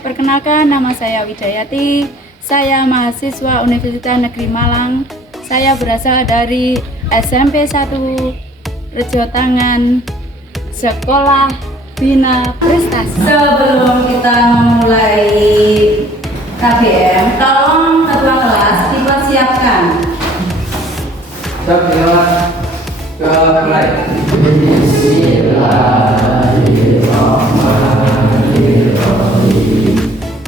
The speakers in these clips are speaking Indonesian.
perkenalkan nama saya Widayati. Saya mahasiswa Universitas Negeri Malang. Saya berasal dari SMP 1 Rejo Tangan, Sekolah Bina Prestasi. Sebelum kita memulai KBM, tolong ketua kelas dipersiapkan. Bismillahirrahmanirrahim.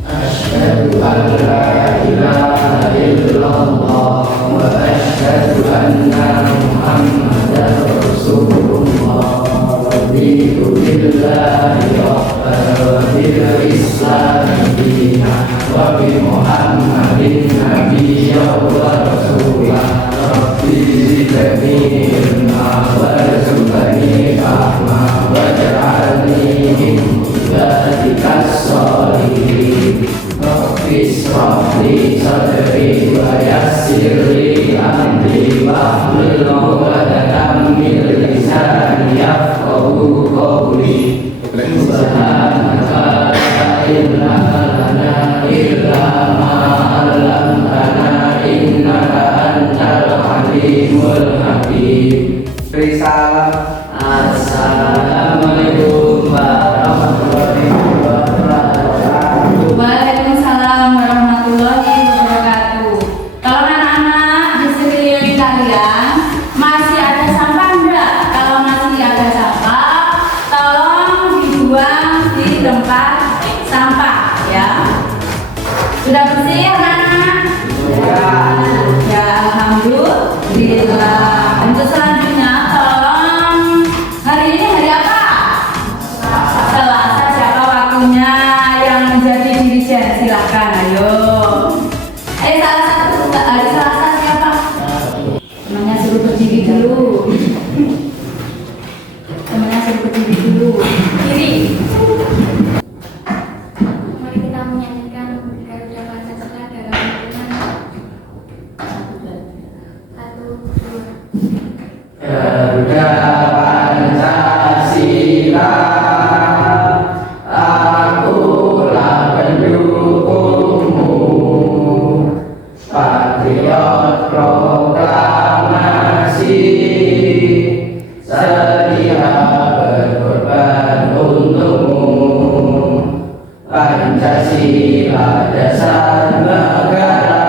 Asyhadu an la ilaha illallah wa asyhadu anna Muhammadar Rasulullah. Raditu billahi rabban wa bil islami dinan wa bi Muhammadin nabiyyan wa rasulah. Rabbi zidni ilma warzuqni fahma waj'alni min ibadikas sholihin. Rabbi shrah li sadri wa yassir li amri wahlul 'uqdatam min lisani yafqahu qawli. Subhanaka la ilma lana illa ma 'allamtana innaka antal alimul hakim. Risalah. Assalamualaikum warahmatullahi wabarakatuh. Waalaikumsalam warahmatullahi wabarakatuh. Kalau anak-anak di sekeliling kalian masih ada sampah enggak? Kalau masih ada sampah, tolong dibuang di tempat sampah ya. Sudah bersih anak-anak? Ya, alhamdulillah. Untuk selanjutnya tolong, hari ini hari apa? Selasa. Siapa waktunya yang menjadi dirijen? Silahkan, ayo. Salah satu hari Selasa siapa? Temannya suruh berdiri dulu. Temannya suruh berdiri dulu. Kiri. Mari kita menyanyikan Garuda Pancasila dalam hitungan 1, 2. Garuda Pancasila, akulah pendukungmu, patriot proklamasi, sedia berkorban untukmu. Pancasila dasar negara,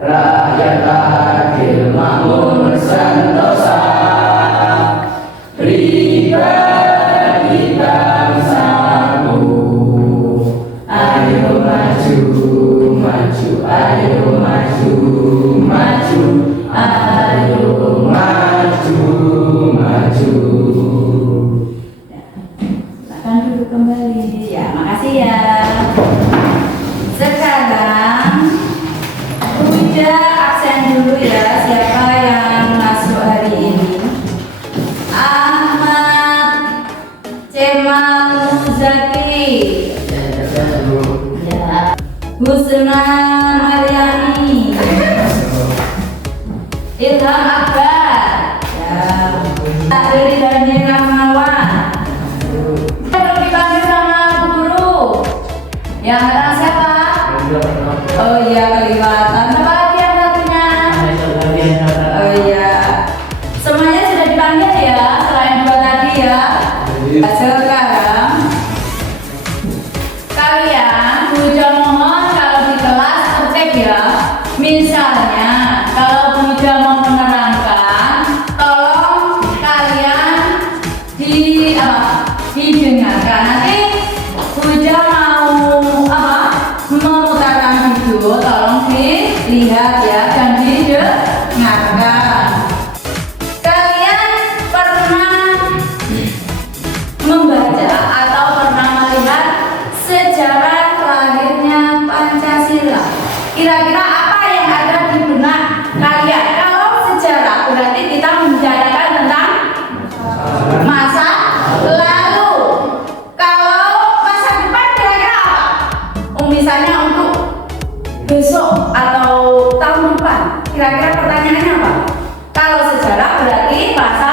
rakyat adil makmur sentosa, pribadi bangsaku. Ayo maju, maju, ayo maju, maju, ayo maju, maju. Silakan duduk kembali. Ya, makasih ya. Sekarang udah absen dulu ya. Siapa yang masuk hari ini? Ahmad Cemal Muzaki. Ya. Husna Mariani. Ilham Akbar. Ya. Riri Dani Rahmawan. Belum dipanggil sama Bu Guru. Yang atas siapa? Oh iya, kelihatan. Apa lagi yang satunya? Oh iya. Semuanya sudah dipanggil ya, selain dua tadi ya. Sekarang kalian, Bu Jo mohon kalau di kelas aktif ya. Misalnya kalau Bu Jo mau menerangkan, tolong kalian didengarkan. Nanti Bu Jo mau memutarkan video, tolong dilihat ya dan didengarkan. Kalian pernah membaca atau pernah melihat sejarah lahirnya Pancasila? Kira-kira apa yang ada di benak kalian? Kalau sejarah berarti kita membicarakan tentang masa lalu. Kalau masa depan kira-kira apa? Misalnya untuk besok atau tahun depan, kira-kira pertanyaannya apa? Kalau sejarah berarti masa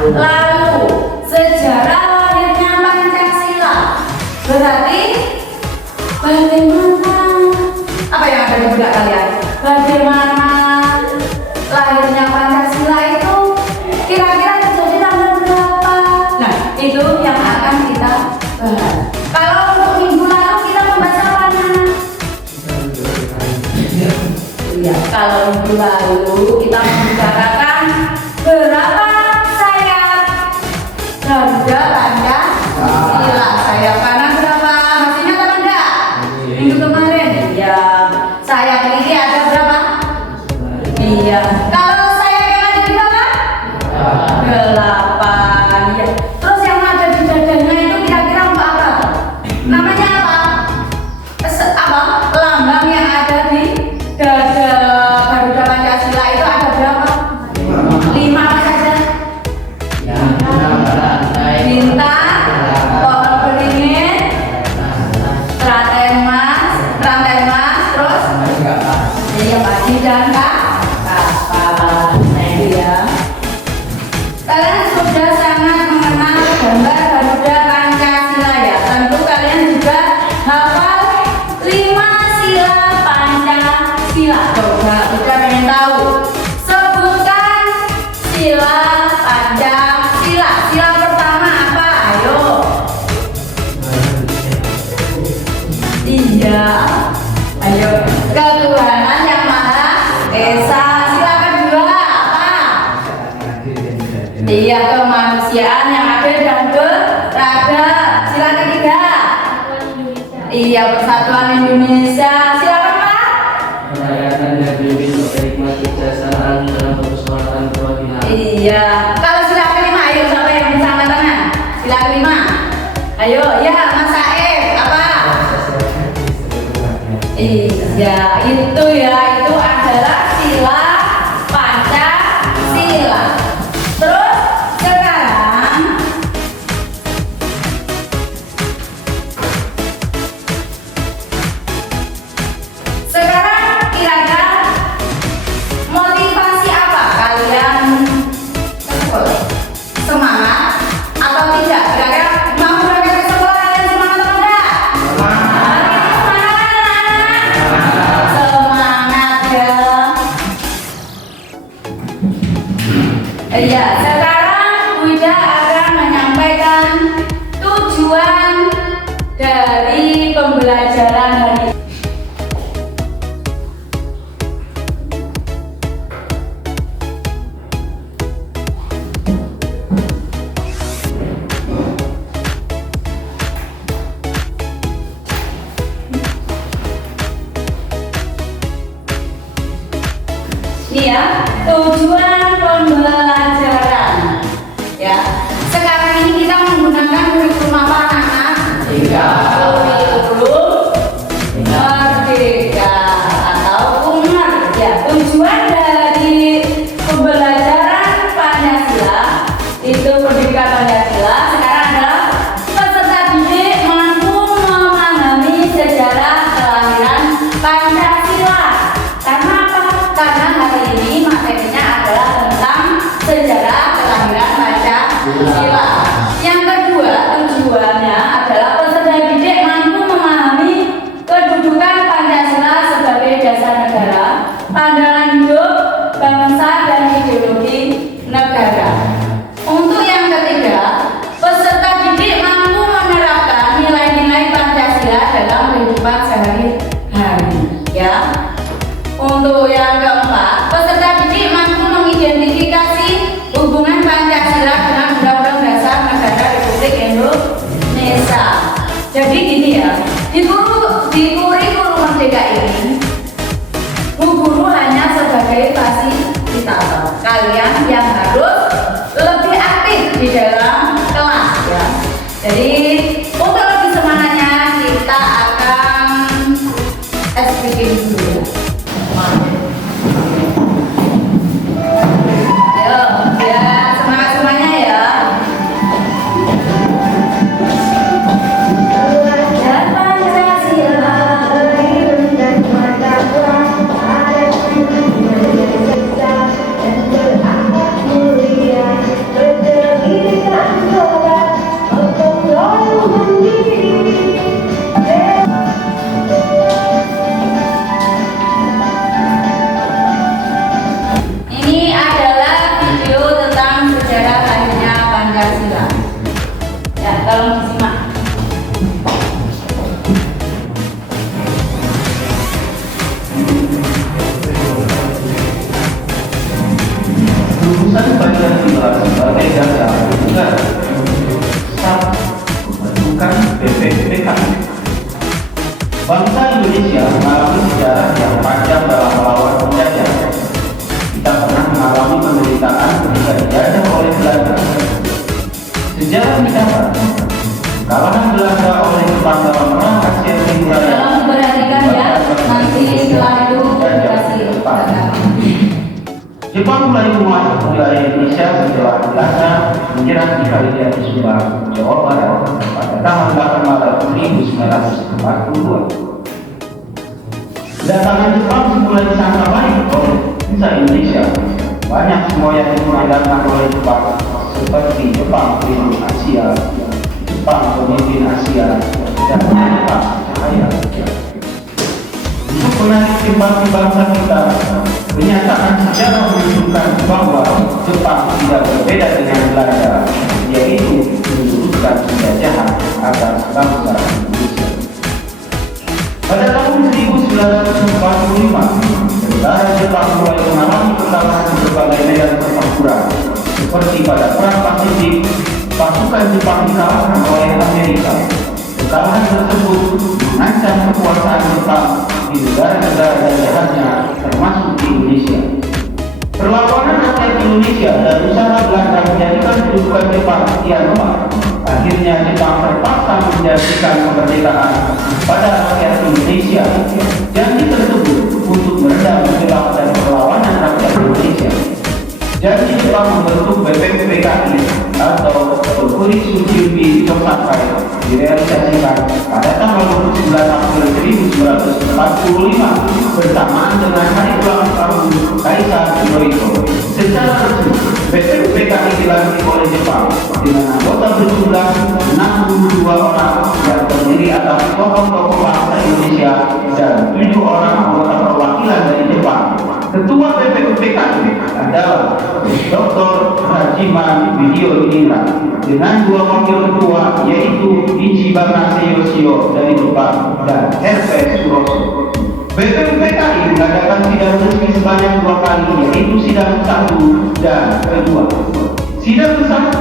lalu. Sejarah lahirnya Pancasila berarti sila Pancasila. Sila pertama apa? Ayo. Iya. Ayo. Ketuhanan yang Maha Esa. Sila kedua apa? Iya, kemanusiaan yang adil dan beradab. Sila ketiga. Iya, persatuan Indonesia. Sila keempat. Merayakan Republik Hikmat Kebijaksanaan dalam persoalan perwakilan. Iya. Kalau sila kelima, ayo siapa yang bisa angkat tangan? Sila kelima. Ayo, ya Mas Saif, apa? Iya, itu ya, itu adalah sila Pancasila. Terus sekarang kira-kira motivasi apa kalian semangat atau tidak? Kira-kira mau berangkat ke sekolah kalian semangat atau enggak? Semangat ya. Iya, sekarang Buida akan menyampaikan tujuan dari pembelajaran hari ini. Ini ya, tujuan pembelajaran. Ya, sekarang ini kita menggunakan kurikulum apa anak-anak? Kurikulum Merdeka atau UMER. Ya, tujuan dari pembelajaran Pancasila itu pendidikan Pancasila sekarang adalah peserta didik mampu memahami sejarah kelahiran Pancasila. Karena apa? Karena hari ini materinya adalah tentang sejarah kelahiran Pancasila. Yang kedua, tujuannya adalah peserta didik mampu memahami kedudukan Pancasila sebagai dasar negara, pandangan hidup, bangsa, dan ideologi negara. Untuk yang ketiga, peserta didik mampu menerapkan nilai-nilai Pancasila dalam kehidupan sehari-hari. Ya. Untuk yang keempat, peserta didik mampu mengidentifikasi hubungan Pancasila dengan Undang-Undang Dasar Negara Republik Indonesia. Jadi gini ya, di kurikulum Merdeka ini, Bu Guru hanya sebagai fasilitator. Kalian yang harus lebih aktif di dalam kelas ya. Jadi untuk lebih semangatnya kita akan speaking dulu ya. Ayo, ya semangat semuanya ya. Belajar Pancasila, dan Pancasila, ada Indonesia dan berakhlak mulia, berdiri dan tobat, untuk mandiri. Ini adalah video tentang sejarah lahirnya Pancasila. Ya, tolong disimak. Lulusan Pancasila sebagai dasar negara satu pembentukan BPPK. Bangsa Indonesia mengalami sejarah yang panjang dalam melawan penjajah. Kita pernah mengalami penderitaan ketika dijajah oleh Belanda. Sejarah mencatat kekalahan Belanda oleh Jepang dalam perang Asia Tenggara. Tolong diperhatikan ya, nanti setelah itu dikasih data. Jepang mulai masuk wilayah Indonesia setelah Belanda menyerang di Kalian Subang, Jawa Barat pada tanggal 8 Maret 1942. Kedatangan Jepang mulai disangka baik oleh bangsa Indonesia. Banyak semua yang dimandatkan oleh Jepang, seperti Jepang pelindung Asia, Jepang pemimpin Asia, dan Jepang cahaya. Untuk menarik simpati bangsa kita, kenyataan sejarah menunjukkan bahwa Jepang tidak berbeda dengan Belanda, yaitu meneruskan penjajahan atas bangsa Indonesia. Pada tahun 1945, negara Jepang mulai mengalami kekalahan di berbagai medan pertempuran, seperti pada Perang Pasifik, pasukan Jepang dikalahkan oleh Amerika. Kekalahan tersebut mengancam kekuasaan Jepang di negara-negara jajahannya, termasuk di Indonesia. Perlawanan rakyat Indonesia dan usaha Belanda menjadikan kedudukan Jepang kian lemah. Akhirnya Jepang terpaksa menjadikan kemerdekaan pada rakyat Indonesia. Janji tersebut untuk meredam gejolak dan perlawanan rakyat Indonesia. Janji Jepang membentuk BPUPKI atau Bokurisu Kyubi Chosakai direalisasikan pada tanggal 29 April 1945 bersamaan dengan hari ulang tahun Kaisar Hirohito. Secara resmi, BPUPKI dilantik oleh Jepang dengan anggota berjumlah 62 orang yang terdiri atas tokoh-tokoh bangsa Indonesia dan 7 orang anggota perwakilan dari Jepang. Ketua BPUPKI adalah Dr. Hajiman Widyodiningrat dengan 2 wakil ketua yaitu Ichibana Seyoshio dari Jepang dan Herpes Suroso. BPUPKI mengadakan sidang resmi sebanyak 2 kali, yaitu sidang 1 dan kedua. Sidang ke-1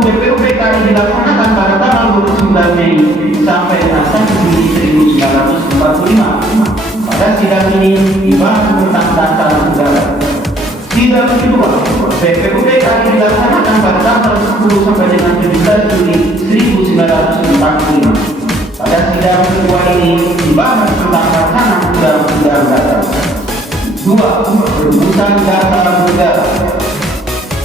BPUPKI dilaksanakan pada tanggal 29 Mei sampai 1 Juli 1945. Pada sidang ini dibahas tentang dasar negara. Sidang kedua BPUPKI dilaksanakan pada tanggal 10 sampai dengan 17 Juli 1945. Pada sidang kedua ini dibahas tentang rancangan undang-undang dasar. 2. Perumusan dasar negara.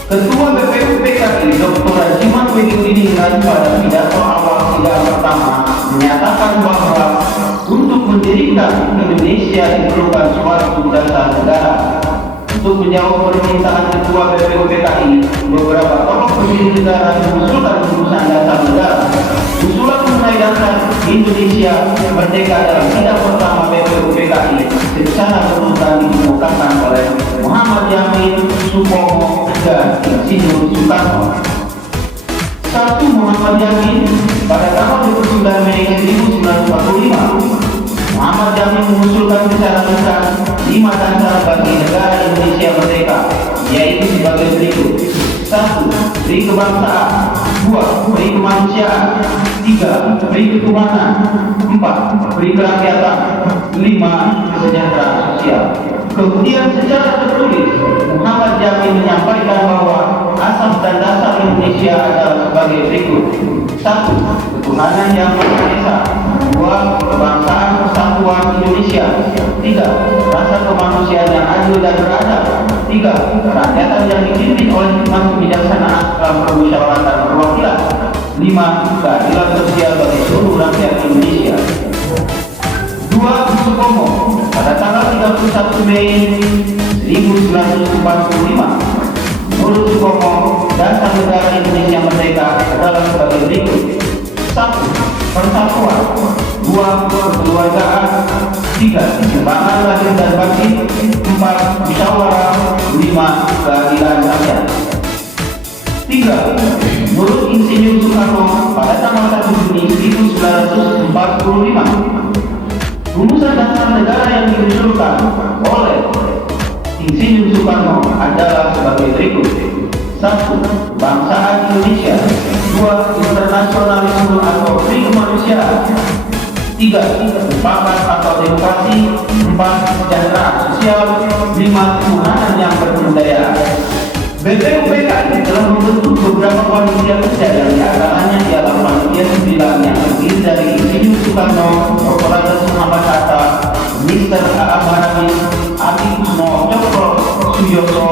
Ketua BPUPKI Dr. Hajiman Widyodiningrat pada pidato awal sidang pertama menyatakan bahwa untuk mendirikan Indonesia diperlukan suatu dasar negara. Untuk menjawab permintaan Ketua BPUPKI, beberapa tokoh pendiri negara mengusulkan urusan dasar negara. Usulan mengenai dasar Indonesia merdeka dalam sidang pertama BPUPKI secara berurutan dikemukakan oleh Muhammad Yamin, Supomo, dan Insinyur Soekarno. 1. Muhammad Yamin pada tanggal 29 Mei 1945. Muhammad Yamin mengusulkan secara besar 5 dasar bagi negara Indonesia merdeka, yaitu sebagai berikut: 1. Beri kebangsaan, 2. Beri kemanusiaan, 3. Beri ketuhanan, 4. Beri kerakyatan, 5. Kesejahteraan sosial. Kemudian secara tertulis Muhammad Yamin menyampaikan bahwa asas dan dasar Indonesia adalah sebagai berikut: 1. Ketuhanan yang Maha Esa, 2. Kebangsaan persatuan Indonesia, 3. Rasa kemanusiaan yang adil dan beradab, 3. Kerakyatan yang dipimpin oleh hikmah kebijaksanaan dalam permusyawaratan perwakilan, 5. Keadilan sosial bagi seluruh rakyat Indonesia. 2. Supomo pada tanggal 31 Mei 1945. Menurut Supomo, dasar negara Indonesia merdeka adalah sebagai berikut: 1. Persatuan, 2. Kekeluargaan, 3. Keseimbangan lahir dan batin, 4. Musyawarah, 5. Keadilan rakyat. 3. Menurut Insinyur Soekarno pada tanggal 1 Juni 1945, rumusan dasar negara yang diusulkan oleh Insinyur Soekarno adalah sebagai berikut: 1. Bangsaan Indonesia, 2. Internasionalisme atau free kemanusiaan, 3. Sepakat atau demokrasi, 4. Kesejahteraan sosial, 5. Ketuhanan yang berbudaya. BPUPKI telah membentuk beberapa panitia kerja yang diantaranya ialah panitia 9 yang terdiri dari Insinyur Soekarno, Dr. Muhammad Hatta, Mr. A.A. Baramin, Adi Kusno, Cokro Suyoso,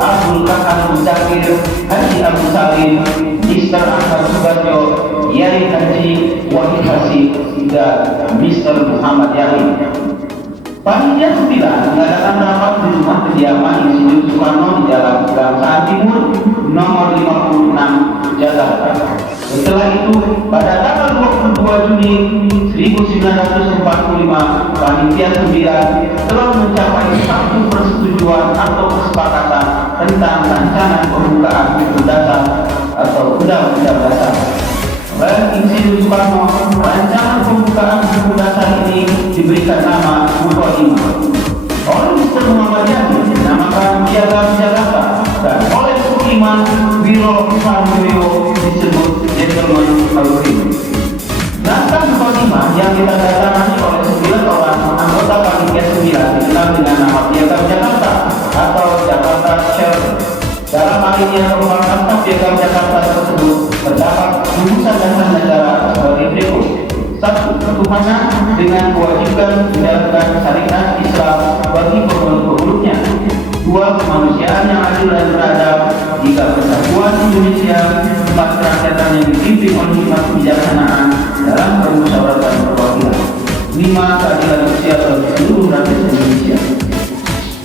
Abdul Kahar Muzakir, Haji Abu Salim, Mr. Ahmad Subarjo, Yai Haji Wahid Hasib, dan Mr. Muhammad Yamin. Panitia 9 mengadakan rapat di rumah kediaman Insinyur Soekarno di Jalan Kebangsaan Timur nomor 56 Jakarta. Setelah itu, pada tanggal 22 Juni 1945, panitia 9 telah mencapai satu persetujuan atau kesepakatan tentang rancangan pembukaan Undang Dasar atau Undang-Undang Dasar. Oleh Insinyur Soekarno, rancangan pembukaan Undang Dasar ini diberikan nama Mukadimah. Oleh Mr. Muhammad Yani dinamakan Piagam Jakarta, dan oleh Sukiman Biro Sanjoyo disebut Gentleman Agreement. Naskah Mukadimah yang ditandatangani oleh 9 orang anggota panitia 9 dikenal dengan nama Piagam Jakarta atau Jakarta Charter. Dalam hal ini yang merupakan naskah Piagam Jakarta tersebut terdapat rumusan dasar negara sebagai berikut. 1. Ketuhanan dengan kewajiban menjalankan syariat Islam bagi pemeluk-pemeluknya. 2. Kemanusiaan yang adil dan beradab. 3. Persatuan Indonesia. 4. Kerakyatan yang dipimpin oleh hikmat kebijaksanaan dalam permusyawaratan perwakilan. 5. Keadilan sosial bagi seluruh rakyat Indonesia.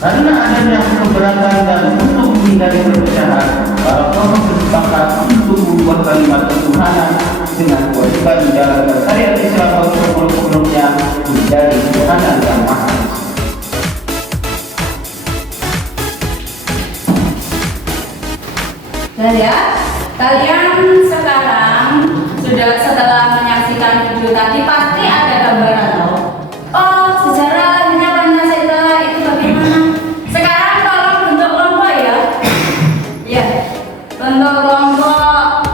Karena adanya keberatan dan untuk menghindari perpecahan, para tokoh bersepakat untuk membuat kalimat ketuhanan dengan kewajiban menjalankan syariat Islam bagi pemeluk-pemeluknya menjadi ketuhanan yang maha. Dan ya, kalian sekarang sudah setelah menyaksikan video tadi pasti ada gambaran loh. Oh, sejarahnya Pancasila itu bagaimana? Sekarang tolong bentuk kelompok ya. Ya, bentuk kelompok.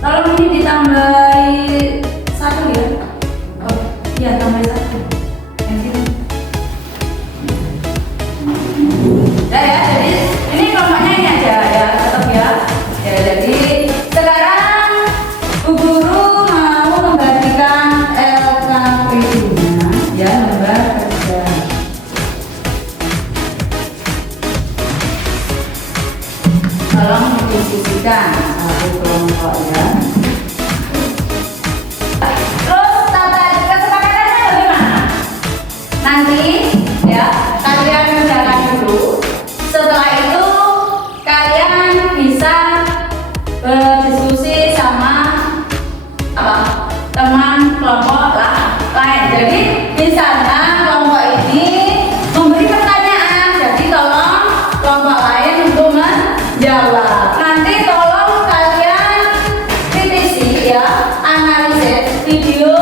Tolong ini ditambahi 1 ya. Oh, iya tambahi 1. Yang sini. Ya, jadi ini kelompoknya ini aja ya, tetap ya. Ya, jadi sekarang Bu Guru mau membagikan LKPD-nya ya, lembar kerja. Tolong didiskusikan satu kelompok ya. Terus tata kesepakatannya bagaimana? Nanti ya kalian kerjakan dulu. Setelah itu kalian bisa berdiskusi sama teman kelompok lain. Jadi misalnya kelompok ini memberi pertanyaan, jadi tolong kelompok lain untuk menjawab. Nanti tolong kalian kritisi ya, analisis video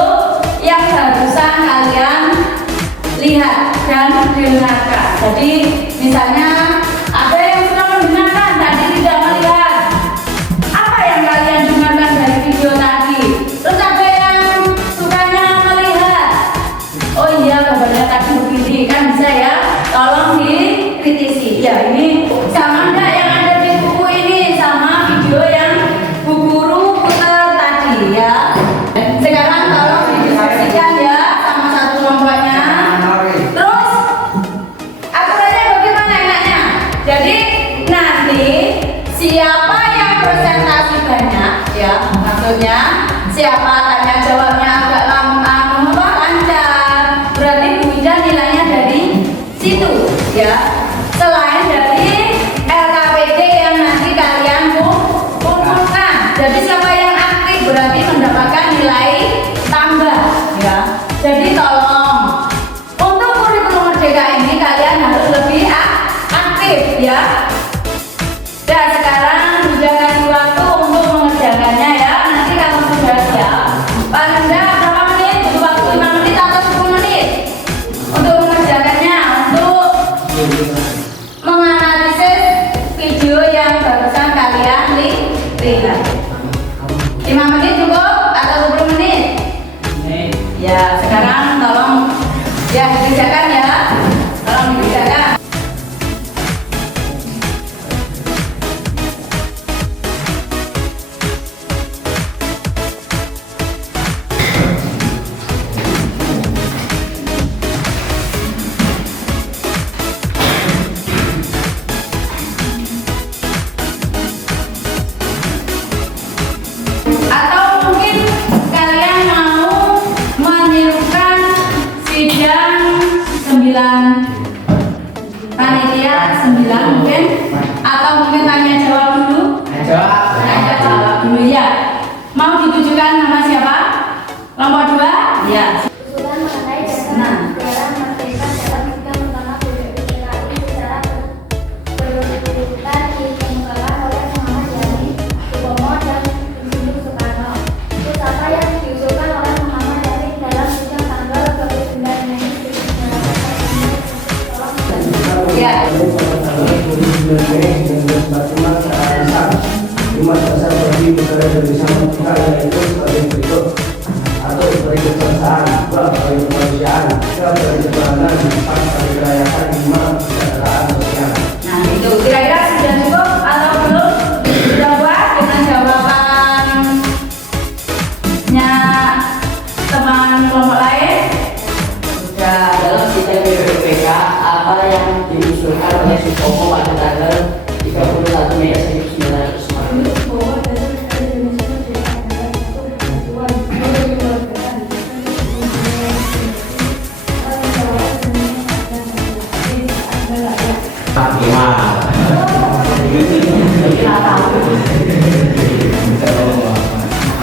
yang barusan kalian lihat dan dengarkan. Jadi misalnya ada yang sudah mendengarkan tapi tidak melihat apa yang kalian dengarkan dari video tadi. Terus ada yang sukanya melihat, oh iya gambarnya tadi begini, kan bisa ya. Tolong dikritisi. Ya ini sama enggak yang ada di buku ini sama video yang Bu Guru putar tadi ya. Sekarang tolong didiskusikan ya sama satu kelompoknya. Terus aturannya bagaimana enaknya? Jadi nanti siapa yang presentasi banyak ya, maksudnya siapa tanya jawabnya agak lancar, berarti Bu Ida nilainya dari situ ya. Selain dari LKPD yang nanti kalian kumpulkan. Jadi siapa yang aktif berarti mendapatkan nilai tambah ya. Jadi tolong untuk kurikulum merdeka ini kalian harus lebih aktif ya. Dan sekarang sudah kasih waktu untuk mengerjakannya ya. Nanti kalau sudah siap, paling enggak berapa menit? Butuh waktu 5 menit atau 10 menit untuk mengerjakannya, untuk menganalisis video yang barusan kalian lihat. 5 menit cukup atau 10 menit? Ya, sekarang tolong ya dikerjakan ya. Tolong dikerjakan. Atau mungkin kalian mau menirukan sidang 9 panitia 9 mungkin, atau mungkin tanya jawab dulu. Tanya jawab dulu ya. Mau ditujukan nama siapa? Ya. Umat dasar bagi negara Indonesia Merdeka yaitu sebagai berikut: atau sebagai kebangsaan, dua sebagai kemanusiaan, tiga sebagai ketuhanan, empat sebagai kerakyatan, lima kesejahteraan sosial. Nah itu kira-kira sudah cukup atau belum? Sudah puas dengan jawabannya teman kelompok lain? Sudah. Dalam sistem BPUPK, apa yang diusulkan oleh Sutomo pada tanggal 31 Mei 1945?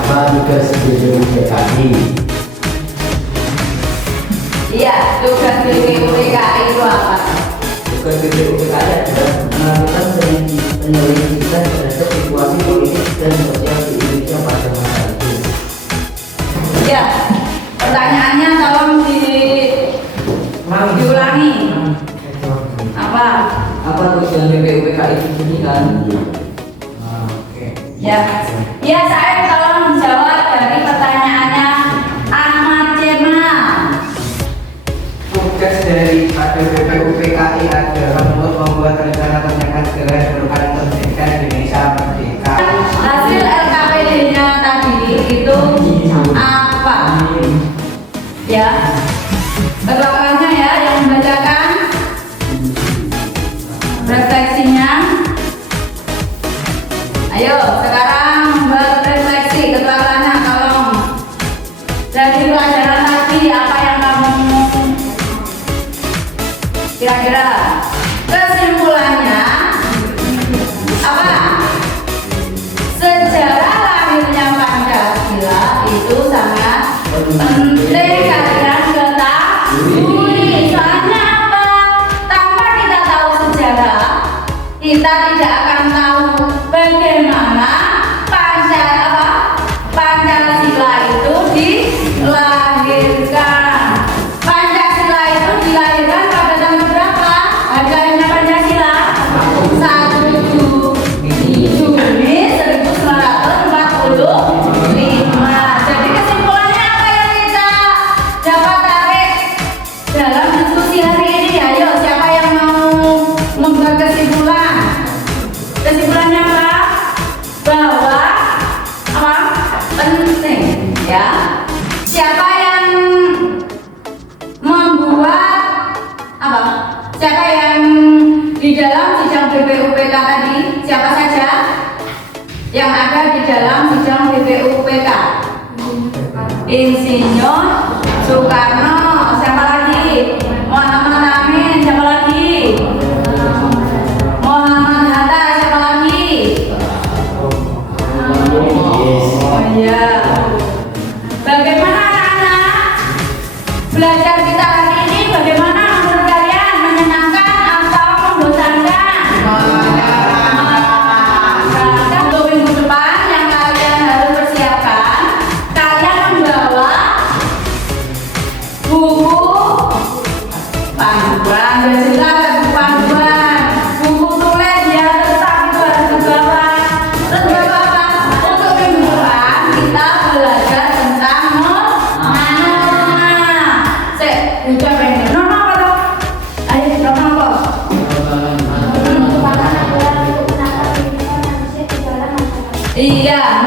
Apa tugas BPUPKI? Iya, tugas BPUPKI itu apa? Tugas BPUPKI adalah melakukan penyelidikan terhadap situasi politik dan sosial di Indonesia pada masa itu. Ya, pertanyaannya tolong diulangi. Apa? Apa tujuan BPUPKI itu sendiri kan? Ya, ya saya tolong menjawab dari pertanyaannya Ahmad Cemal. Tugas dari BPUPKI adalah untuk membuat rencana pencegahan segala kerusakan pendidikan Indonesia Merdeka. Hasil LKPD-nya tadi itu apa? Ya, belakangnya ya yang membacakan refleksinya. Ayo sekarang berefleksi keterangannya tolong. Dari pelajaran tadi apa yang kamu kira-kira kesimpulannya apa? Sejarah lahirnya Pancasila itu sangat penting kalian ketahui. Soalnya apa? Tanpa kita tahu sejarah, kita tidak akan tahu bagaimana Pancasila itu dilahirkan. Pancasila itu dilahirkan pada tahun berapa? Adanya Pancasila 1 Juni 1945. Jadi kesimpulannya apa yang kita dapat tarik dalam diskusi hari ini? Ayo siapa yang mau membuat kesimpulan? Kesimpulannya apa? Bahwa apa? Penting ya. Siapa yang membuat apa? Siapa yang di dalam sidang BPUPK tadi? Siapa saja yang ada di dalam sidang BPUPK? Insinyur Soekarno. Siapa lagi? Muhammad Amin. Siapa lagi? Muhammad Hatta. Siapa lagi? Oh iya. Bagaimana anak-anak? Belajar kita hari ini bagaimana menurut kalian? Menyenangkan atau membosankan? Menyenangkan. Untuk minggu depan yang kalian harus persiapkan, kalian membawa buku panduan, ya jelas buku panduan, buku tulis ya tetap itu harus dibawa. Terus bawa apa? Untuk minggu depan kita belajar tentang juga pengen. Nono apa toh? Ayo nono apa? Iya,